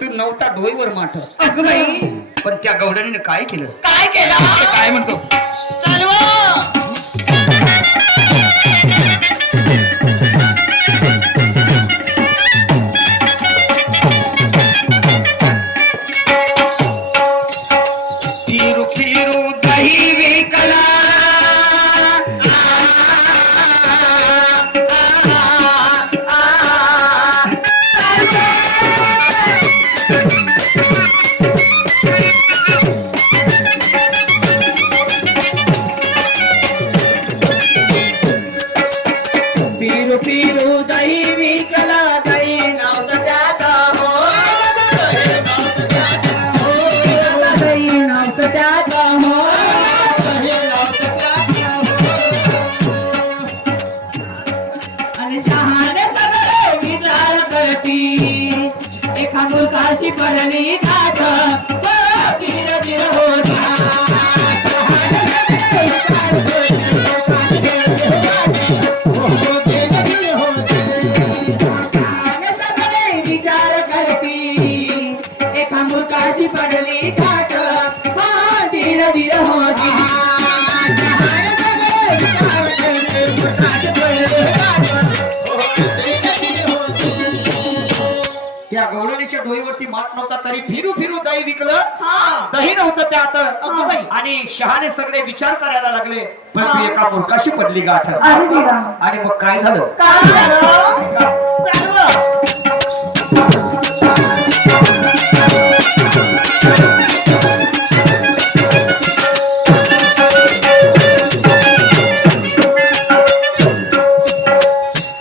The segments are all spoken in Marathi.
तू नव्हता डोईवर माठ. असं नाही. पण त्या गवडणीने काय केलं? काय केलं? काय म्हणतो? चालवा. फिरू फिरू दही विकला, पिरू पिरू दही विकला, दही नव्हतं त्यात हो. दही नव्हतं त्यात हो. दही नव्हतं त्यात हो. दही नव्हतं त्यात हो. आणि शहाणे सगळे विचार करती, एका मूर्खाशी पडली घाट, धीर धीर होता. विचार करती, एका मूर्खाशी पडली घाट, धीर धीर होती. त्या गवडणीच्या डोईवरती माठ नव्हता तरी फिरू फिरू दही विकलं. दही नव्हतं त्यात. आणि शहाणे सगळे विचार करायला लागले, पण तू एका मूर्खाशी पडली गाठ. अरे देवा. आणि मग काय झालं? काय झालं? चालवा.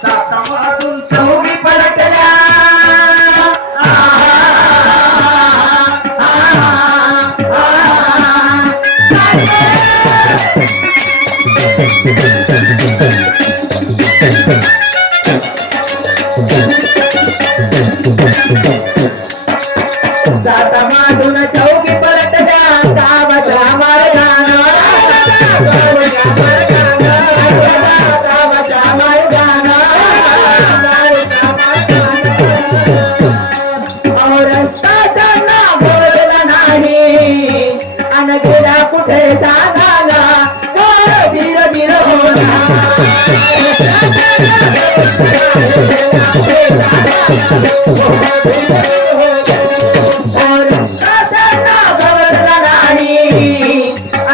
सातामधून चौघी पलटल्या, सातामधून चौकी परतल्या, गावाच्या मार्गानं, गावाच्या मार्गानं, रस्ता त्यांना बोलला नाही, अन गेला कुठे सांगाना, धीर धीर होता.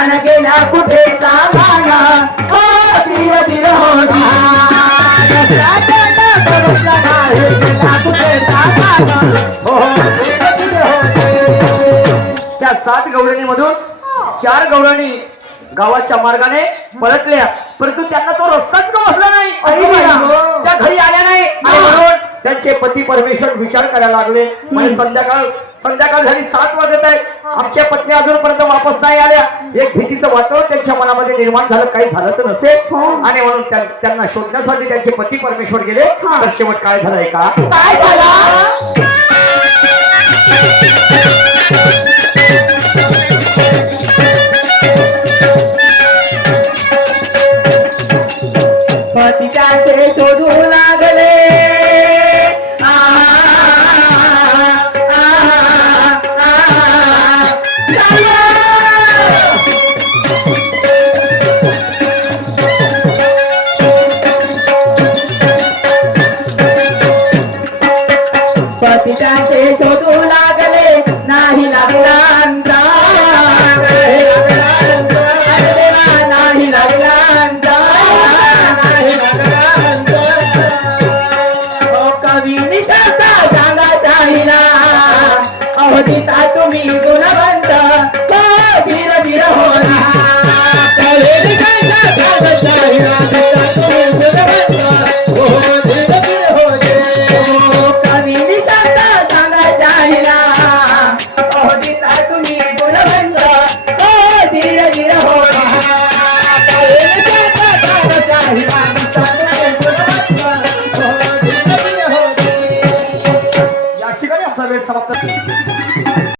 अन गेला कुठे सामाना, धीर धीर होता. त्या 7 गवळणीमधून 4 गवळणी गावाच्या मार्गाने पलटल्या, परंतु त्यांना तो रस्ताच न बसला नाही. त्या घरी आल्या नाही. आणि म्हणून त्यांचे पती परमेश्वर विचार करायला लागले. म्हणजे संध्याकाळ झाली, 7 वाजत आहेत, आमच्या पत्नी अजूनपर्यंत वापस नाही आल्या. एक भीतीचं वातावरण त्यांच्या मनामध्ये निर्माण झालं, काही झालं तर नसेल. आणि म्हणून त्यांना शोधण्यासाठी त्यांचे पती परमेश्वर गेले. तर शेवट काय झालंय का? काय झालं? पतीचे शोधू लागले, पतीचे शोधू लागले, नाही लागला अंतर.